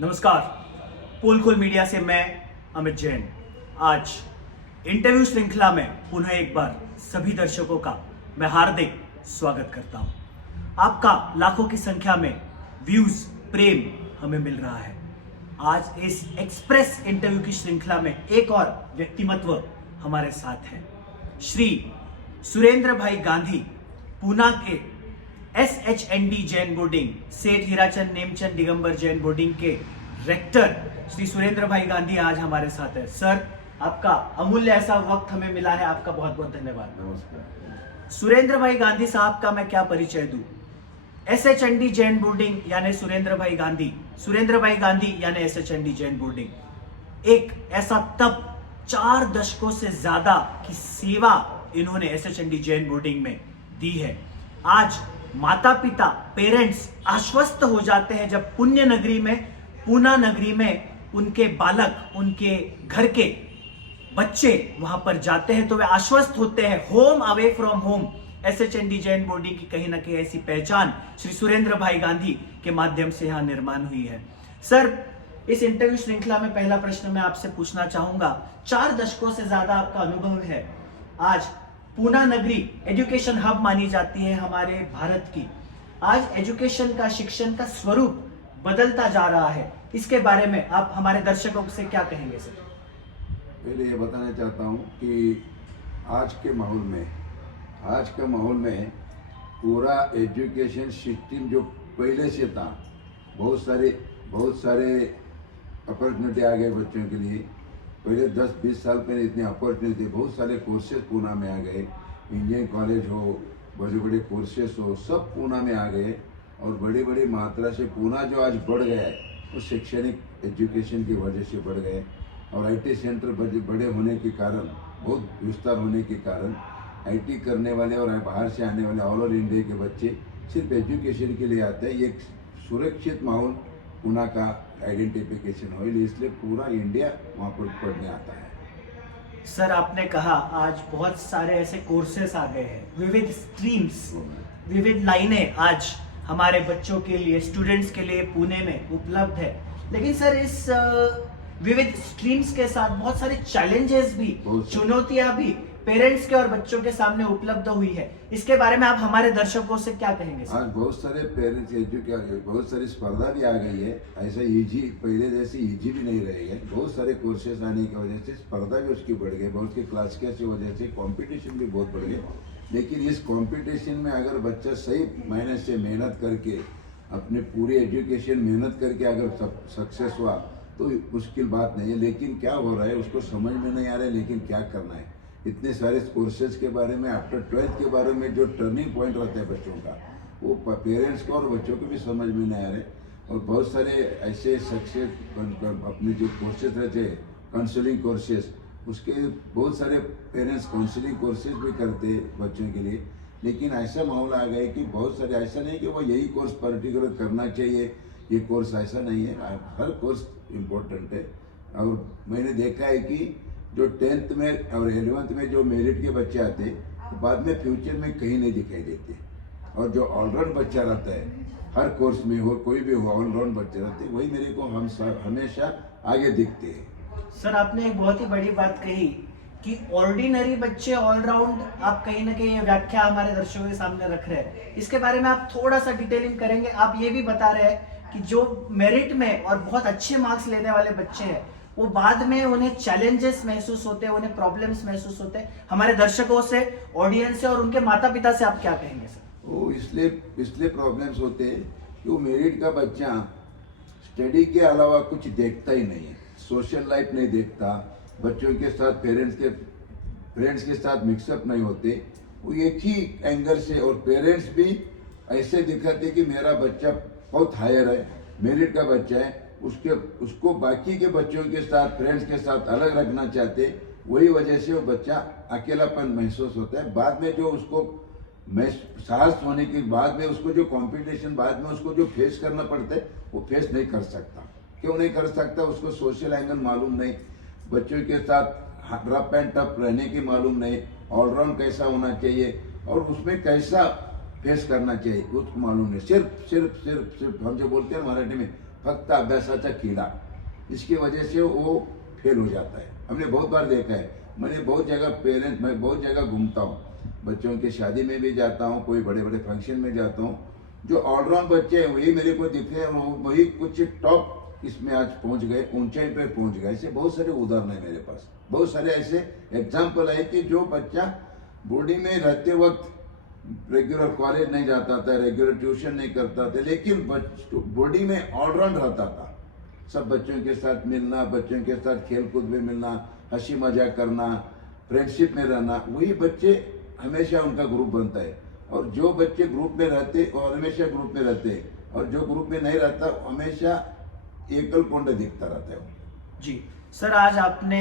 नमस्कार, पोलखोल मीडिया से मैं अमित जैन। आज इंटरव्यू श्रृंखला में पुनः एक बार सभी दर्शकों का मैं हार्दिक स्वागत करता हूं। आपका लाखों की संख्या में व्यूज, प्रेम हमें मिल रहा है। आज इस एक्सप्रेस इंटरव्यू की श्रृंखला में एक और व्यक्तिमत्व हमारे साथ है। श्री सुरेंद्र भाई गांधी, पूना के SHND जैन बोर्डिंग, सेठ हीराचंद नेमचंद दिगंबर जैन बोर्डिंग के रेक्टर श्री सुरेंद्र भाई गांधी आज हमारे साथ है। सर, आपका अमूल्य ऐसा वक्त हमें मिला है, आपका बहुत बहुत धन्यवाद। नमस्कार। सुरेंद्र भाई गांधी साहब का मैं क्या परिचय दूं। SHND जैन बोर्डिंग यानी सुरेंद्र भाई गांधी, सुरेंद्र भाई गांधी यानी SHND जैन बोर्डिंग, एक ऐसा तब 4 दशकों से ज्यादा की सेवा इन्होंने SHND जैन बोर्डिंग में दी है। आज माता पिता, पेरेंट्स आश्वस्त हो जाते हैं जब पुण्य नगरी में, पूना नगरी में उनके बालक, उनके घर के बच्चे वहां पर जाते हैं तो वे आश्वस्त होते हैं। Home away from home SHND Jain boarding की कहीं ना कहीं ऐसी पहचान श्री सुरेंद्र भाई गांधी के माध्यम से यहां निर्माण हुई है। सर, इस इंटरव्यू श्रृंखला में पहला प्रश्न मैं आपसे पूछना चाहूंगा। 4 दशकों से ज्यादा आपका अनुभव है। आज पूना नगरी एजुकेशन हब मानी जाती है हमारे भारत की। आज एजुकेशन का, शिक्षण का स्वरूप बदलता जा रहा है। इसके बारे में आप हमारे दर्शकों से क्या कहेंगे सर? पहले ये बताना चाहता हूँ कि आज के माहौल में पूरा एजुकेशन सिस्टम जो पहले से था, बहुत सारे अपॉर्चुनिटी आ गए बच्चों के लिए। पहले 10-20 साल पहले इतनी अपॉर्चुनिटी, बहुत सारे कोर्सेज पूना में आ गए। इंजीनियरिंग कॉलेज हो, बड़े बड़े कोर्सेज हो, सब पूना में आ गए और बड़ी बड़ी मात्रा से पूना जो आज बढ़ गया है वो शैक्षणिक एजुकेशन की वजह से बढ़ गए। और IT सेंटर बड़े होने के कारण, बहुत विस्तार होने के कारण IT करने वाले और बाहर से आने वाले ऑल ओवर इंडिया के बच्चे सिर्फ एजुकेशन के लिए आते हैं। एक सुरक्षित माहौल पूना का आइडेंटिफिकेशन हो, इसलिए पूरा इंडिया वहाँ पर पढ़ने आता है। सर, आपने कहा आज बहुत सारे ऐसे कोर्सेस आ गए हैं, विविध स्ट्रीम्स, विविध लाइनें आज हमारे बच्चों के लिए, स्टूडेंट्स के लिए पुणे में उपलब्ध है। लेकिन सर, इस विविध स्ट्रीम्स के साथ बहुत सारे चैलेंजेस भी, चुनौतियां भी पेरेंट्स के और बच्चों के सामने उपलब्ध हुई है। इसके बारे में आप हमारे दर्शकों से क्या कहेंगे सर? आज बहुत सारे पेरेंट्स बहुत सारी स्पर्धा भी आ गई है। ऐसा इजी, पहले जैसे इजी भी नहीं रहेगा। बहुत सारे कोर्सेज आने की वजह से स्पर्धा भी उसकी बढ़ गई, बहुत के क्लास की वजह से कंपटीशन भी बहुत बढ़ गया। लेकिन इस कंपटीशन में अगर बच्चा सही मायने से मेहनत करके, अपने पूरी एजुकेशन मेहनत करके अगर सक्सेस हुआ तो मुश्किल बात नहीं है। लेकिन क्या हो रहा है उसको समझ में नहीं आ रहा है, लेकिन क्या करना है। इतने सारे कोर्सेज के बारे में, आफ्टर 12th के बारे में जो टर्निंग पॉइंट रहता है बच्चों का, वो पेरेंट्स को और बच्चों को भी समझ में नहीं आ रहे। और बहुत सारे ऐसे सक्सेस अपने जो कोर्सेज रहते हैं, काउंसलिंग कोर्सेज, उसके बहुत सारे पेरेंट्स काउंसलिंग कोर्सेज भी करते हैं बच्चों के लिए। लेकिन ऐसा माहौल आ गया कि बहुत सारे, ऐसा नहीं कि वो यही कोर्स पर्टिकुलर करना चाहिए, ये कोर्स ऐसा नहीं है। हर कोर्स इम्पोर्टेंट है। और मैंने देखा है कि जो 10th में और 11th में जो मेरिट के बच्चे आते हैं, तो बाद में फ्यूचर में कहीं नहीं दिखाई देते। और जो ऑलराउंड बच्चा रहता है, हर कोर्स में हो, कोई भी हो, ऑलराउंड बच्चे रहते हैं, वही मेरे को हमेशा आगे दिखते हैं। सर, आपने एक बहुत ही बड़ी बात कही कि ऑर्डिनरी बच्चे ऑलराउंड, आप कहीं ना कहीं ये व्याख्या हमारे दर्शकों के सामने रख रहे हैं। इसके बारे में आप थोड़ा सा डिटेलिंग करेंगे? आप ये भी बता रहे हैं कि जो मेरिट में और बहुत अच्छे मार्क्स लेने वाले बच्चे हैं, वो बाद में उन्हें चैलेंजेस महसूस होते हैं, उन्हें प्रॉब्लम्स महसूस होते हैं। हमारे दर्शकों से, ऑडियंस से और उनके माता पिता से आप क्या कहेंगे सर? वो इसलिए प्रॉब्लम्स होते हैं कि वो मेरिट का बच्चा स्टडी के अलावा कुछ देखता ही नहीं है, सोशल लाइफ नहीं देखता, बच्चों के साथ फ्रेंड्स के साथ मिक्सअप नहीं होते। वो एक ही एंगल से, और पेरेंट्स भी ऐसे दिखाते कि मेरा बच्चा बहुत हायर है, मेरिट का बच्चा है, उसको बाकी के बच्चों के साथ, फ्रेंड्स के साथ अलग रखना चाहते। वही वजह से वो बच्चा अकेलापन महसूस होता है। बाद में जो उसको साहस होने के बाद में उसको जो कंपटीशन बाद में उसको जो फेस करना पड़ता है, वो फेस नहीं कर सकता। क्यों नहीं कर सकता? उसको सोशल एंगल मालूम नहीं, बच्चों के साथ रफ एंड टफ रहने की मालूम नहीं, ऑलराउंड कैसा होना चाहिए और उसमें कैसा फेस करना चाहिए उसको मालूम नहीं। सिर्फ हम जो बोलते हैं मराठी में फक्त अभ्यासाचा कीड़ा, इसकी वजह से वो फेल हो जाता है। हमने बहुत बार देखा है, मैं बहुत जगह घूमता हूँ, बच्चों की शादी में भी जाता हूँ, कोई बड़े बड़े फंक्शन में जाता हूँ, जो ऑलराउंड बच्चे हैं वही मेरे को दिखे, वही कुछ टॉप इसमें आज पहुंच गए, ऊंचाई पे पहुंच गए। ऐसे बहुत सारे उदाहरण है मेरे पास, बहुत सारे ऐसे एग्जाम्पल है कि जो बच्चा बोर्डिंग में रहते वक्त रेगुलर कॉलेज नहीं जाता था, रेगुलर ट्यूशन नहीं करता था, लेकिन बोर्डिंग में ऑलराउंड रहता था। सब बच्चों के साथ मिलना, बच्चों के साथ खेल कूद में मिलना, हंसी मजाक करना, फ्रेंडशिप में रहना, वही बच्चे हमेशा उनका ग्रुप बनता है। और जो बच्चे ग्रुप में रहते और हमेशा ग्रुप में रहते हैं, और जो ग्रुप में नहीं रहता हमेशा एकल कोंडा दिखता रहता है। जी सर, आज आपने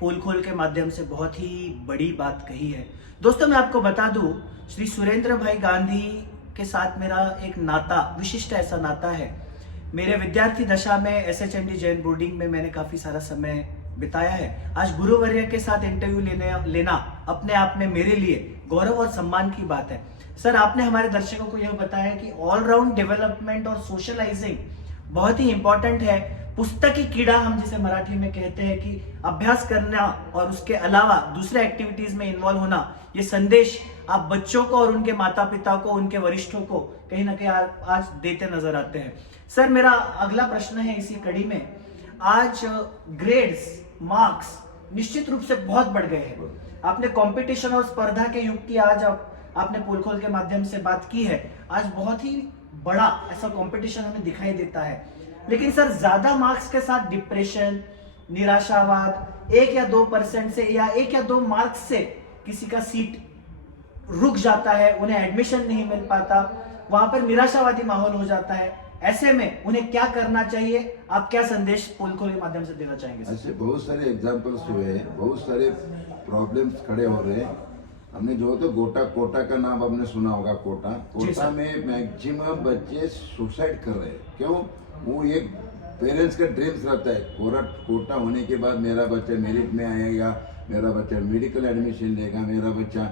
पोल खोल के माध्यम से बहुत ही बड़ी बात कही है। दोस्तों, मैं आपको बता दूं, श्री सुरेंद्र भाई गांधी के साथ मेरा एक नाता, विशिष्ट ऐसा नाता है। मेरे विद्यार्थी दशा में एसएचएनडी जैन बोर्डिंग में मैंने काफी सारा समय बिताया है। आज गुरुवर्य के साथ इंटरव्यू लेना अपने आप में मेरे लिए गौरव और सम्मान की बात है। सर, आपने हमारे दर्शकों को यह बताया कि ऑलराउंड डेवलपमेंट और सोशलाइजिंग बहुत ही इंपॉर्टेंट है। पुस्तकी कीड़ा हम जिसे मराठी में कहते हैं कि अभ्यास करना और उसके अलावा दूसरे एक्टिविटीज में इन्वॉल्व होना, ये संदेश आप बच्चों को और उनके माता पिता को, उनके वरिष्ठों को कहीं ना कहीं आज देते नजर आते हैं। सर, मेरा अगला प्रश्न है इसी कड़ी में, आज ग्रेड्स, मार्क्स निश्चित रूप से बहुत बढ़ गए हैं। आपने कंपटीशन और स्पर्धा के युग की आज आपने पोल खोल के माध्यम से बात की है। आज बहुत ही बड़ा ऐसा कंपटीशन हमें दिखाई देता है। लेकिन सर, ज्यादा मार्क्स के साथ डिप्रेशन, निराशावाद, 1 या 2% से या 1 या 2 मार्क्स से किसी का सीट रुक जाता है, उन्हें एडमिशन नहीं मिल पाता, वहां पर निराशावादी माहौल हो जाता है। ऐसे में उन्हें क्या करना चाहिए? आप क्या संदेश पोल खोल के माध्यम से देना चाहेंगे? ऐसे बहुत सारे एग्जांपल्स हुए हैं, बहुत सारे प्रॉब्लम्स खड़े हो रहे हैं। हमने जो तो कोटा का नाम आपने सुना होगा। कोटा में मैक्सिमम बच्चे सुसाइड कर रहे हैं। क्यों? वो एक पेरेंट्स का ड्रीम्स रहता है, कोटा होने के बाद मेरा बच्चा मेरिट में आएगा, मेरा बच्चा मेडिकल एडमिशन लेगा, मेरा बच्चा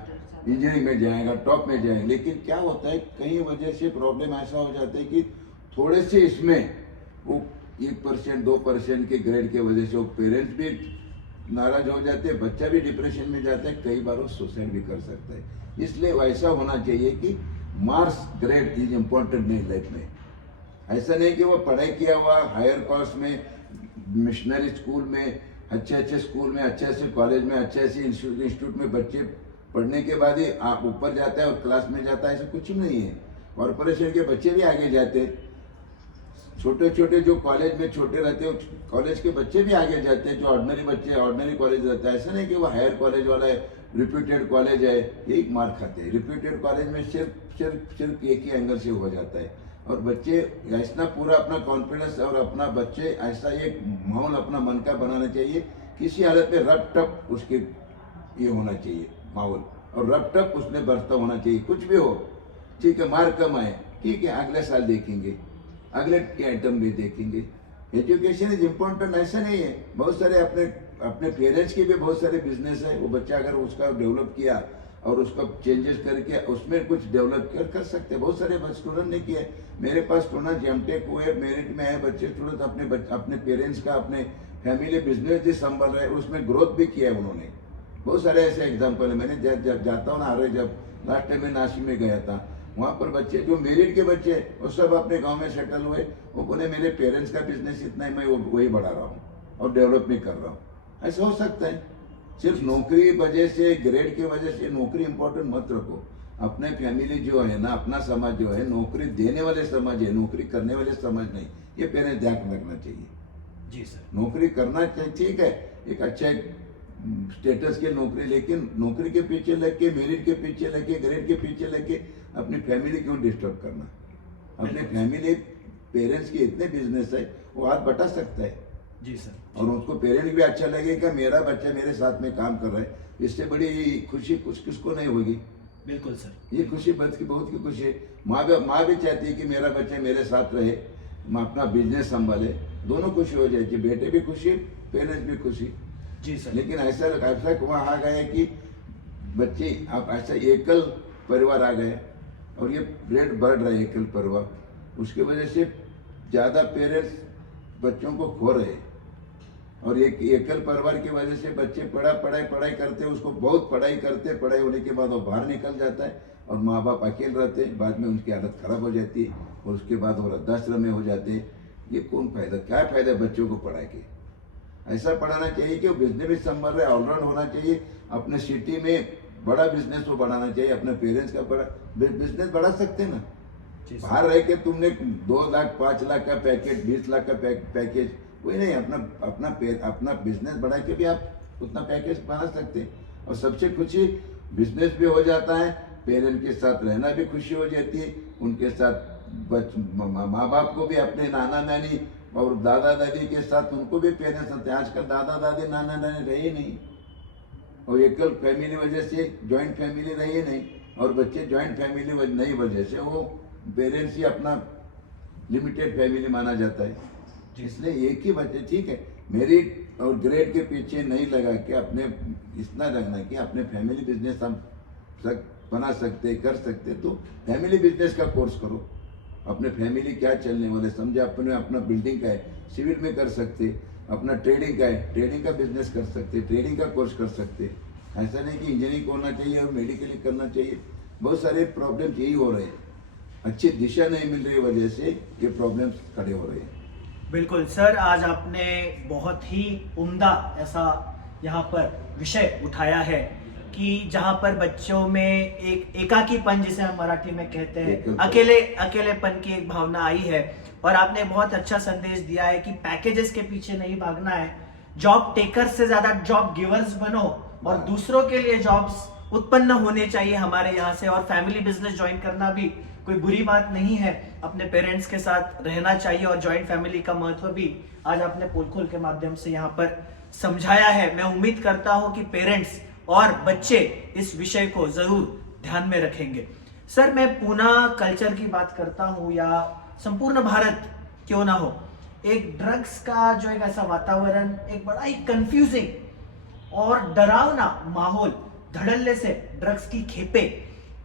इंजीनियरिंग में जाएगा, टॉप में जाएगा। लेकिन क्या होता है, कई वजह से प्रॉब्लम ऐसा हो जाता है कि थोड़े से इसमें वो 1% 2% के ग्रेड के वजह से वो पेरेंट्स भी नाराज हो जाते हैं, बच्चा भी डिप्रेशन में जाता है, कई बार वो सुसाइड भी कर सकता है। इसलिए वैसा होना चाहिए कि मार्क्स, ग्रेड इज इम्पोर्टेंट नहीं लाइफ में। ऐसा नहीं कि वो पढ़ाई किया हुआ हायर कोर्स में, मिशनरी स्कूल में, अच्छे स्कूल में, अच्छे कॉलेज में, अच्छे इंस्टीट्यूट में बच्चे पढ़ने के बाद ही आप ऊपर जाता है और क्लास में जाता है, ऐसा कुछ नहीं है। कॉर्पोरेशन के बच्चे भी आगे जाते हैं, छोटे जो कॉलेज में छोटे रहते हैं कॉलेज के बच्चे भी आगे जाते हैं, जो ऑर्डिनरी बच्चे ऑर्डिनरी कॉलेज रहता है। ऐसा नहीं कि वो हायर कॉलेज वाला है, रिप्यूटेड कॉलेज है, एक मार्क खाते हैं। रिप्यूटेड कॉलेज में सिर्फ एक ही एंगल से हो जाता है। और बच्चे ऐसा पूरा अपना कॉन्फिडेंस और अपना बच्चे ऐसा एक माहौल अपना मन का बनाना चाहिए, किसी हालत में रप टप उसके ये होना चाहिए माहौल, और रप टप उसमें बरसता होना चाहिए। कुछ भी हो, ठीक है, मार्क कम आए, ठीक है, अगले साल देखेंगे, अगले आइटम भी देखेंगे। एजुकेशन इज इम्पोर्टेंट, ऐसा नहीं है। बहुत सारे अपने पेरेंट्स के भी बहुत सारे बिजनेस है, वो बच्चा अगर उसका डेवलप किया और उसका चेंजेस करके उसमें कुछ डेवलप कर सकते हैं। बहुत सारे स्टूडेंट ने किया। मेरे पास स्टूडेंट एमटेक हुए, मेरिट में आए बच्चे, स्टूडेंट अपने पेरेंट्स का, अपने फैमिली बिजनेस भी संभाल रहे, उसमें ग्रोथ भी किया है उन्होंने। बहुत सारे ऐसे एग्जाम्पल है। मैंने जब जाता हूँ ना, जब लास्ट टाइम में नासिक में गया था, वहाँ पर बच्चे जो मेरिट के बच्चे वो सब अपने गांव में सेटल हुए। वो बोले मेरे पेरेंट्स का बिजनेस इतना है, मैं वही बढ़ा रहा हूँ और डेवलप भी कर रहा हूँ। ऐसा हो सकता है। सिर्फ नौकरी वजह से, ग्रेड की वजह से नौकरी इंपॉर्टेंट मत रखो। अपने फैमिली जो है ना, अपना समाज जो है, नौकरी देने वाले समाज है, नौकरी करने वाले समाज नहीं। ये पेरेंट्स ध्यान रखना चाहिए। जी सर, नौकरी करना चाहिए, ठीक है, एक अच्छा स्टेटस की नौकरी, लेकिन नौकरी के पीछे लग के, मेरिट के पीछे लग के, ग्रेड के पीछे लग के अपनी फैमिली क्यों डिस्टर्ब करना? अपने फैमिली पेरेंट्स के इतने बिजनेस है, वो हाथ बटा सकता है। जी सर, और उसको पेरेंट भी अच्छा लगेगा, मेरा बच्चा मेरे साथ में काम कर रहा है। इससे बड़ी खुशी कुछ किसको नहीं होगी। बिल्कुल सर, ये खुशी बहुत की खुशी है। माँ भी चाहती है कि मेरा बच्चा मेरे साथ रहे, मैं अपना बिजनेस संभाले, दोनों खुशी हो जाएगी, बेटे भी खुशी, पेरेंट्स भी खुशी। जी सर, लेकिन ऐसा वहाँ आ गया कि बच्चे अब ऐसा एकल परिवार आ गए और ये रेट बढ़ रहा है, एकल परिवार। उसकी वजह से ज़्यादा पेरेंट्स बच्चों को खो रहे हैं। और एक एकल परिवार की वजह से बच्चे पढ़ाई करते हैं, उसको बहुत पढ़ाई करते, पढ़ाई होने के बाद वो बाहर निकल जाता है और माँ बाप अकेले रहते हैं, बाद में उनकी हालत खराब हो जाती है और उसके बाद वो वृद्धाश्रम में हो जाते हैं। ये कौन फायदा, क्या फायदा बच्चों को पढ़ा के? ऐसा पढ़ाना चाहिए कि वो बिजनेस भी संभाल रहे, ऑलराउंड होना चाहिए, अपने सिटी में बड़ा बिजनेस को बढ़ाना चाहिए, अपने पेरेंट्स का बड़ा बिजनेस बढ़ा सकते हैं ना। जी सर। बाहर रह के तुमने 2 लाख 5 लाख का पैकेज, 20 लाख का पैकेज, कोई नहीं, अपना बिजनेस बढ़ा के भी आप उतना पैकेज बना सकते हैं। और सबसे खुशी बिजनेस भी हो जाता है, पेरेंट के साथ रहना भी खुशी हो जाती है, उनके साथ माँ बाप को भी, अपने नाना नानी और दादा दादी के साथ उनको भी पेरेंट्स होते हैं। आजकल दादा दादी नाना नानी रहे नहीं, और एकल फैमिली वजह से जॉइंट फैमिली रही नहीं, और बच्चे जॉइंट फैमिली नहीं वजह से वो पेरेंट्स ही अपना लिमिटेड फैमिली माना जाता है। इसलिए एक ही बच्चे, ठीक है, मेरिट और ग्रेड के पीछे नहीं लगा के अपने इतना रखना कि अपने फैमिली बिजनेस हम बना सकते, कर सकते, तो फैमिली बिजनेस का कोर्स करो। अपने फैमिली क्या चलने वाले समझे, अपना बिल्डिंग का है, सिविल में कर सकते, अपना ट्रेडिंग का है, ट्रेडिंग का बिजनेस कर सकते, ट्रेडिंग का कोर्स कर सकते। ऐसा नहीं कि इंजीनियरिंग होना चाहिए और मेडिकल करना चाहिए। बहुत सारे प्रॉब्लम्स यही हो रहे हैं, अच्छी दिशा नहीं मिल रही वजह से ये प्रॉब्लम्स खड़े हो रहे हैं। बिल्कुल सर, आज आपने बहुत ही उम्दा ऐसा यहाँ पर विषय उठाया है कि जहाँ पर बच्चों में एक एकाकीपन, जिसे हम मराठी में कहते हैं, अकेलेपन की एक भावना आई है। और आपने बहुत अच्छा संदेश दिया है कि पैकेजेस के पीछे नहीं भागना है, जॉब टेकर से ज्यादा जॉब गिवर्स बनो और दूसरों के लिए जॉब्स उत्पन्न होने चाहिए हमारे यहाँ से। और फैमिली बिजनेस ज्वाइन करना भी कोई बुरी बात नहीं है, अपने पेरेंट्स के साथ रहना चाहिए और जॉइंट फैमिली का महत्व भी आज आपने पोलखोल के माध्यम से यहाँ पर समझाया है। मैं उम्मीद करता हूँ कि पेरेंट्स और बच्चे इस विषय को जरूर ध्यान में रखेंगे। सर, मैं पूना कल्चर की बात करता हूँ या संपूर्ण भारत क्यों ना हो, एक ड्रग्स का जो एक ऐसा वातावरण, एक बड़ा ही कंफ्यूजिंग और डरावना माहौल, धड़ल्ले से ड्रग्स की खेपें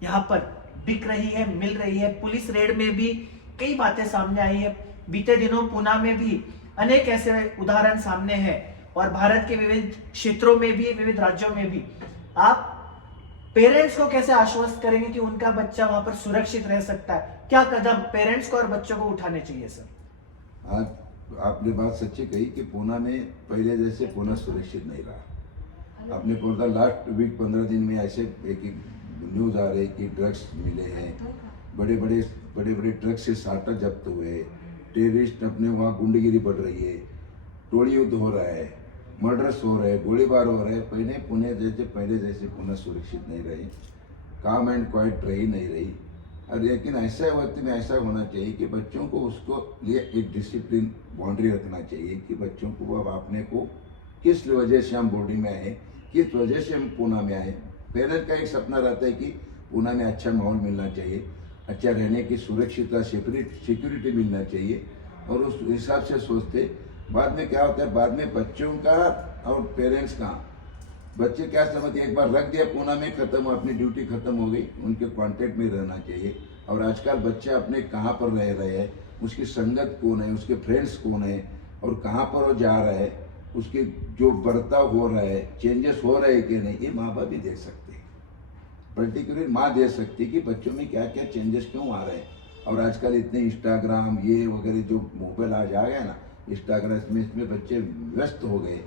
यहाँ पर बिक रही है, मिल रही है। पुलिस रेड में भी कई बातें सामने आई है, बीते दिनों पूना में भी अनेक ऐसे उदाहरण सामने हैं और भारत के विविध क्षेत्रों में भी, विविध राज्यों में भी। आप पेरेंट्स को कैसे आश्वस्त करेंगे कि उनका बच्चा वहां पर सुरक्षित रह सकता है? क्या कदम पेरेंट्स को और बच्चों को उठाने चाहिए सर? आज आपने बात सच्ची कही कि पूना में पहले जैसे पूना सुरक्षित नहीं रहा। आपने पूरा लास्ट वीक 15 दिन में ऐसे एक न्यूज आ रही कि ड्रग्स मिले हैं, बड़े बड़े ड्रग्स से साटा जब्त हुए, टेररिस्ट अपने वहाँ गुंडगिरी बढ़ रही है, टोली युद्ध हो रहा है, मर्डर्स हो रहे हैं, गोलीबार हो रहे हैं। पहले जैसे पुनः सुरक्षित नहीं रहे, काम एंड क्वाइट रही नहीं रही। और लेकिन ऐसा वक्त में ऐसा होना चाहिए कि बच्चों को उसको लिए एक डिसिप्लिन बाउंड्री रखना चाहिए कि बच्चों को अब अपने को किस वजह से हम बोर्डिंग में आए, किस वजह से हम पूना में आए। पेरेंट्स का एक सपना रहता है कि पूना में अच्छा माहौल मिलना चाहिए, अच्छा रहने की सुरक्षित सिक्योरिटी मिलना चाहिए, और उस हिसाब से सोचते। बाद में क्या होता है, बाद में बच्चों का और पेरेंट्स का, बच्चे क्या समझते, एक बार रख दिया पूना में, खत्म, अपनी ड्यूटी खत्म हो गई, उनके कांटेक्ट में रहना चाहिए। और आजकल बच्चे अपने कहाँ पर रह रहे हैं, उसकी संगत कौन है, उसके फ्रेंड्स कौन है और कहाँ पर वो जा रहा है, उसके जो बर्ताव हो रहा है, चेंजेस हो रहे हैं कि नहीं, ये माँ बाप भी देख सकते हैं। पर्टिकुलर माँ देख सकती है कि बच्चों में क्या क्या चेंजेस क्यों आ रहे हैं। और आजकल इतने इंस्टाग्राम ये वगैरह जो मोबाइल आज आ गया ना, इंस्टाग्राम में इसमें बच्चे व्यस्त हो गए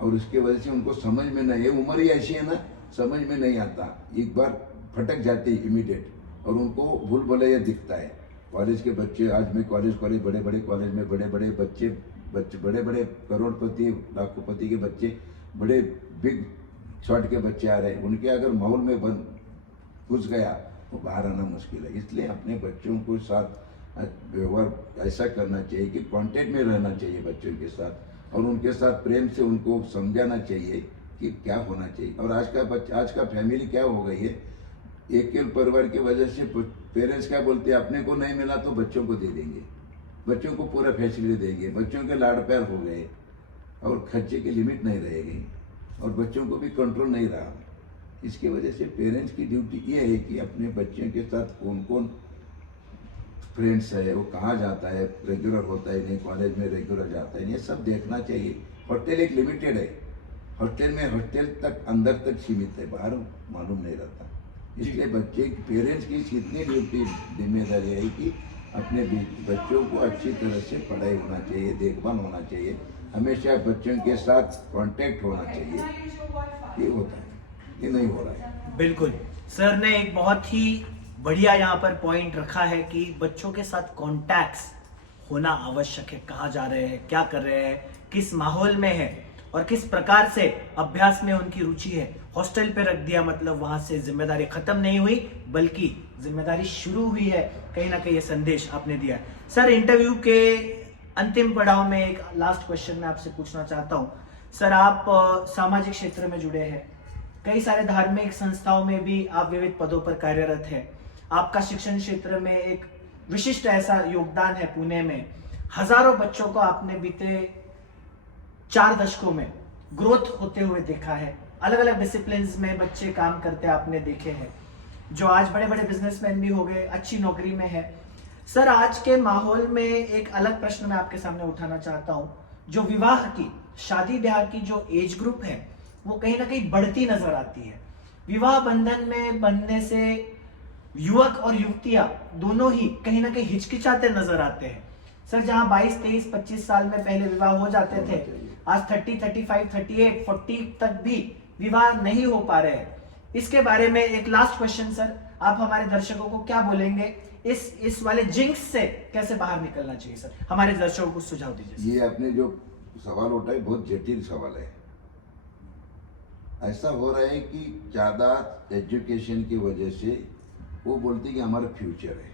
और उसके वजह से उनको समझ में नहीं, ये उम्र ही ऐसी है ना, समझ में नहीं आता, एक बार फटक जाते इमीडिएट और उनको भूल भुलैया दिखता है। कॉलेज के बच्चे, आज मैं कॉलेज बड़े बड़े कॉलेज में बड़े बच्चे बड़े बड़े करोड़पति लाखोपति के बच्चे, बड़े बिग शॉट के बच्चे आ रहे हैं। उनके अगर माहौल में घुस गया तो बाहर आना मुश्किल है। इसलिए अपने बच्चों को साथ व्यवहार ऐसा करना चाहिए कि कांटेक्ट में रहना चाहिए बच्चों के साथ, और उनके साथ प्रेम से उनको समझाना चाहिए कि क्या होना चाहिए। और आज का फैमिली क्या हो गई है, एक परिवार की वजह से पेरेंट्स क्या बोलते हैं, अपने को नहीं मिला तो बच्चों को दे देंगे, बच्चों को पूरा फैसिलिटी देंगे, बच्चों के लाड़ प्यार हो गए और खर्चे की लिमिट नहीं रहेगी और बच्चों को भी कंट्रोल नहीं रहा। इसकी वजह से पेरेंट्स की ड्यूटी ये है कि अपने बच्चों के साथ कौन कौन फ्रेंड्स है, वो कहाँ जाता है, रेगुलर होता है नहीं, कॉलेज में रेगुलर जाता है नहीं, ये सब देखना चाहिए। हॉस्टल एक लिमिटेड है, हॉस्टल में हॉस्टल तक अंदर तक सीमित है, बाहर मालूम नहीं रहता। इसलिए बच्चे पेरेंट्स की इतनी ड्यूटी जिम्मेदारी है कि अपने बच्चों को अच्छी तरह से पढ़ाई होना चाहिए, देखभाल होना चाहिए, हमेशा बच्चों के साथ कांटेक्ट होना चाहिए। ये होता है, ये नहीं हो रहा है। बिल्कुल, सर ने एक बहुत ही बढ़िया यहाँ पर पॉइंट रखा है कि बच्चों के साथ कॉन्टैक्ट्स होना आवश्यक है। कहाँ जा रहे हैं, क्या कर रहे हैं, किस माहौल में है और किस प्रकार से अभ्यास में उनकी रुचि है। हॉस्टल पे रख दिया मतलब वहां से जिम्मेदारी खत्म नहीं हुई, बल्कि जिम्मेदारी शुरू हुई है। कहीं ना कहीं ये संदेश आपने दिया है। सर, इंटरव्यू के अंतिम पड़ाव में एक लास्ट क्वेश्चन मैं आपसे पूछना चाहता हूँ। सर, आप सामाजिक क्षेत्र में जुड़े हैं, कई सारे धार्मिक संस्थाओं में भी आप विविध पदों पर कार्यरत हैं। आपका शिक्षण क्षेत्र में एक विशिष्ट ऐसा योगदान है। पुणे में हजारों बच्चों को आपने बीते 4 दशकों में ग्रोथ होते हुए देखा है। अलग अलग डिसिप्लिन्स में बच्चे काम करते आपने देखे हैं, जो आज बड़े बड़े बिजनेसमैन भी हो गए, अच्छी नौकरी में है। सर, आज के माहौल में एक अलग प्रश्न मैं आपके सामने उठाना चाहता हूं। जो विवाह की, शादी ब्याह की जो एज ग्रुप है, वो कहीं ना कहीं बढ़ती नजर आती है। विवाह बंधन में बंधने से युवक और युवतियां दोनों ही कहीं ना कहीं हिचकिचाते नजर आते हैं। सर, जहां 22, 23, 25 साल में पहले विवाह हो जाते थे, आज 30, 35, 38, 40 तक भी विवाह नहीं हो पा रहे हैं। इसके बारे में एक लास्ट क्वेश्चन सर, आप हमारे दर्शकों को क्या बोलेंगे? इस वाले जिंक्स से कैसे बाहर निकलना चाहिए सर? हमारे दर्शकों को सुझाव दीजिए। ये आपने जो सवाल उठाया बहुत जटिल सवाल है। ऐसा हो रहा है कि ज़्यादा एजुकेशन की वजह से वो बोलते हैं कि हमारा फ्यूचर है,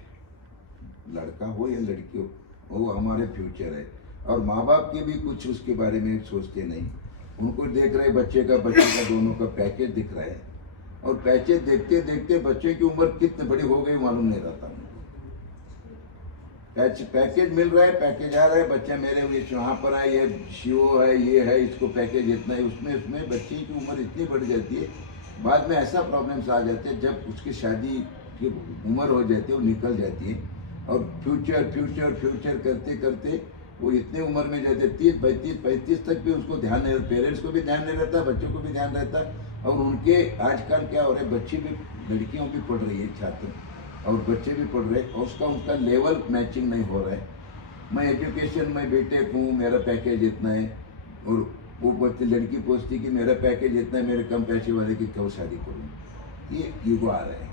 लड़का हो या लड़की हो, वो हमारे फ्यूचर है। और माँ बाप के भी कुछ उसके बारे में सोचते नहीं। उनको देख रहे बच्चे का दोनों का पैकेज दिख रहा है, और पैकेज देखते देखते बच्चे की उम्र कितनी बड़ी हो गई मालूम नहीं रहता। पैकेज मिल रहा है, पैकेज आ रहा है, बच्चा मेरे वहाँ पर है, ये शिओ है, ये है, इसको पैकेज इतना है, उसमें बच्चे की उम्र इतनी बढ़ जाती है। बाद में ऐसा प्रॉब्लम्स आ जाते हैं जब उसकी शादी की उम्र हो जाती है, वो निकल जाती है, और फ्यूचर फ्यूचर फ्यूचर करते करते वो इतने उम्र में जाते 30, 32, 35 तक भी उसको ध्यान नहीं रहता। पेरेंट्स को भी ध्यान नहीं रहता, बच्चों को भी ध्यान रहता। और उनके आजकल क्या हो रहा है, बच्चे भी, लड़कियों भी पढ़ रही है छात्र, और बच्चे भी पढ़ रहे हैं, और उसका उनका लेवल मैचिंग नहीं हो रहा है। मैं एजुकेशन में बीटेक हूँ, मेरा पैकेज इतना है, और वो बच्चे, लड़की पूछती कि मेरा पैकेज इतना है, मेरे कम पैसे वाले की कब शादी करूँ। ये युग आ रहे हैं।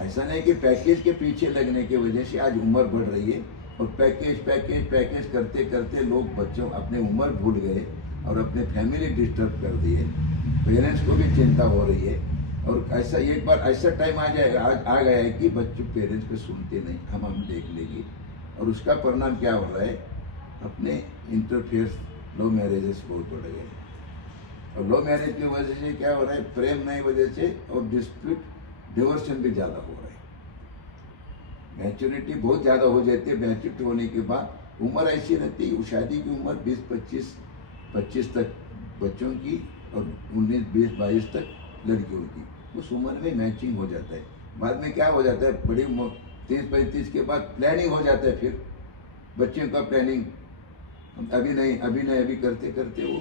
ऐसा नहीं कि पैकेज के पीछे लगने की वजह से आज उम्र बढ़ रही है, और पैकेज पैकेज पैकेज करते करते लोग बच्चों अपने उम्र भूल गए और अपने फैमिली डिस्टर्ब कर दिए। पेरेंट्स को भी चिंता हो रही है। और ऐसा एक बार ऐसा टाइम आ गया है कि बच्चे पेरेंट्स पे सुनते नहीं, हम देख लेंगे। और उसका परिणाम क्या हो रहा है, अपने इंटरफेयर लव मैरिजेस बहुत बढ़ गए। और लव मैरिज की वजह से क्या हो रहा है, प्रेम नहीं वजह से, और डिस्प्यूट, डिवोर्सन भी ज़्यादा हो रहा है। मैच्योरिटी बहुत ज़्यादा हो जाती है। मैच्योरिटी होने के बाद उम्र ऐसी रहती है, शादी की उम्र 20, 25 तक बच्चों की, और 19, 20, 22 तक लड़कियों की। उस उम्र में मैचिंग हो जाता है। बाद में क्या हो जाता है, बड़ी 30, 35 के बाद प्लानिंग हो जाता है। फिर बच्चों का प्लानिंग अभी करते करते वो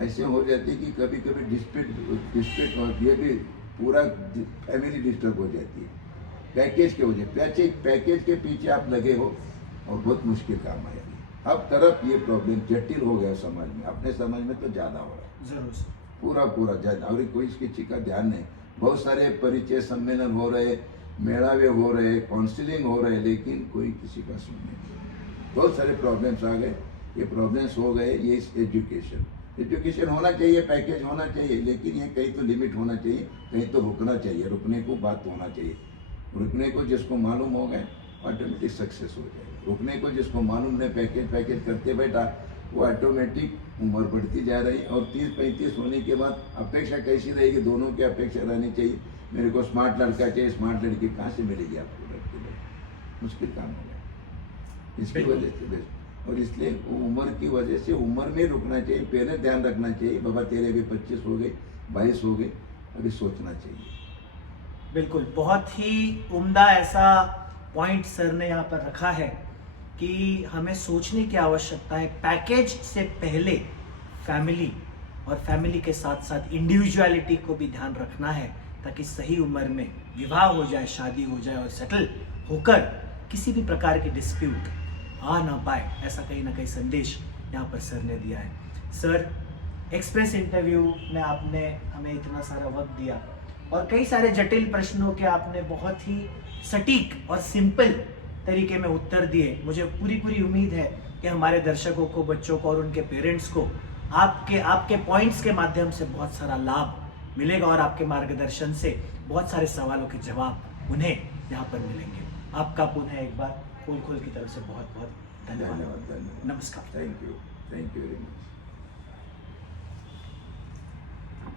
ऐसे हो जाती है कि कभी कभी डिस्प्यूट ये भी पूरा फैमिली डिस्टर्ब हो जाती है। पैकेज के वजह, पैकेज के पीछे आप लगे हो, और बहुत मुश्किल काम है। अब तरफ ये प्रॉब्लम जटिल हो गया समाज में, अपने समाज में तो ज़्यादा हो रहा है। जरूर सर। पूरा ज़्यादा, और कोई इसकी चीज का ध्यान नहीं। बहुत सारे परिचय सम्मेलन हो रहे, मेलावे हो रहे, काउंसलिंग हो रहे, लेकिन कोई किसी का सुनने नहीं। बहुत सारे प्रॉब्लम्स आ गए। ये प्रॉब्लम्स हो गए, ये एजुकेशन होना चाहिए, पैकेज होना चाहिए, लेकिन ये कहीं तो लिमिट होना चाहिए, कहीं तो रुकना चाहिए, रुकने को बात होना चाहिए। रुकने को जिसको मालूम हो गए ऑटोमेटिक सक्सेस हो जाएगा। रुकने को जिसको मालूम नहीं, पैकेज करते बैठा, वो ऑटोमेटिक उम्र बढ़ती जा रही। और 30-35 होने के बाद अपेक्षा कैसी रहेगी, दोनों की अपेक्षा रहनी चाहिए। मेरे को स्मार्ट लड़का चाहिए, स्मार्ट लड़की कहाँ से मिलेगी आपको? लड़के मुश्किल काम हो गया इसकी वजह से। और इसलिए उम्र की वजह से उम्र में रुकना चाहिए। पहले ध्यान रखना चाहिए, बाबा तेरे अभी 25 हो गए, 22 हो गए, अभी सोचना चाहिए। बिल्कुल, बहुत ही उम्दा ऐसा पॉइंट सर ने यहाँ पर रखा है कि हमें सोचने की आवश्यकता है पैकेज से पहले फैमिली, और फैमिली के साथ साथ इंडिविजुअलिटी को भी ध्यान रखना है, ताकि सही उम्र में विवाह हो जाए, शादी हो जाए और सेटल होकर किसी भी प्रकार की डिस्प्यूट आ ना पाए। ऐसा कहीं ना कहीं संदेश यहाँ पर सर ने दिया है। सर, एक्सप्रेस इंटरव्यू में आपने हमें इतना सारा वक्त दिया और कई सारे जटिल प्रश्नों के आपने बहुत ही सटीक और सिंपल तरीके में उत्तर दिए। मुझे पूरी उम्मीद है कि हमारे दर्शकों को, बच्चों को और उनके पेरेंट्स को आपके पॉइंट्स के माध्यम से बहुत सारा लाभ मिलेगा और आपके मार्गदर्शन से बहुत सारे सवालों के जवाब उन्हें यहाँ पर मिलेंगे। आपका पुनः एक बार खोल की तरफ से बहुत बहुत धन्यवाद। धन्यवाद। नमस्कार। Thank you very much.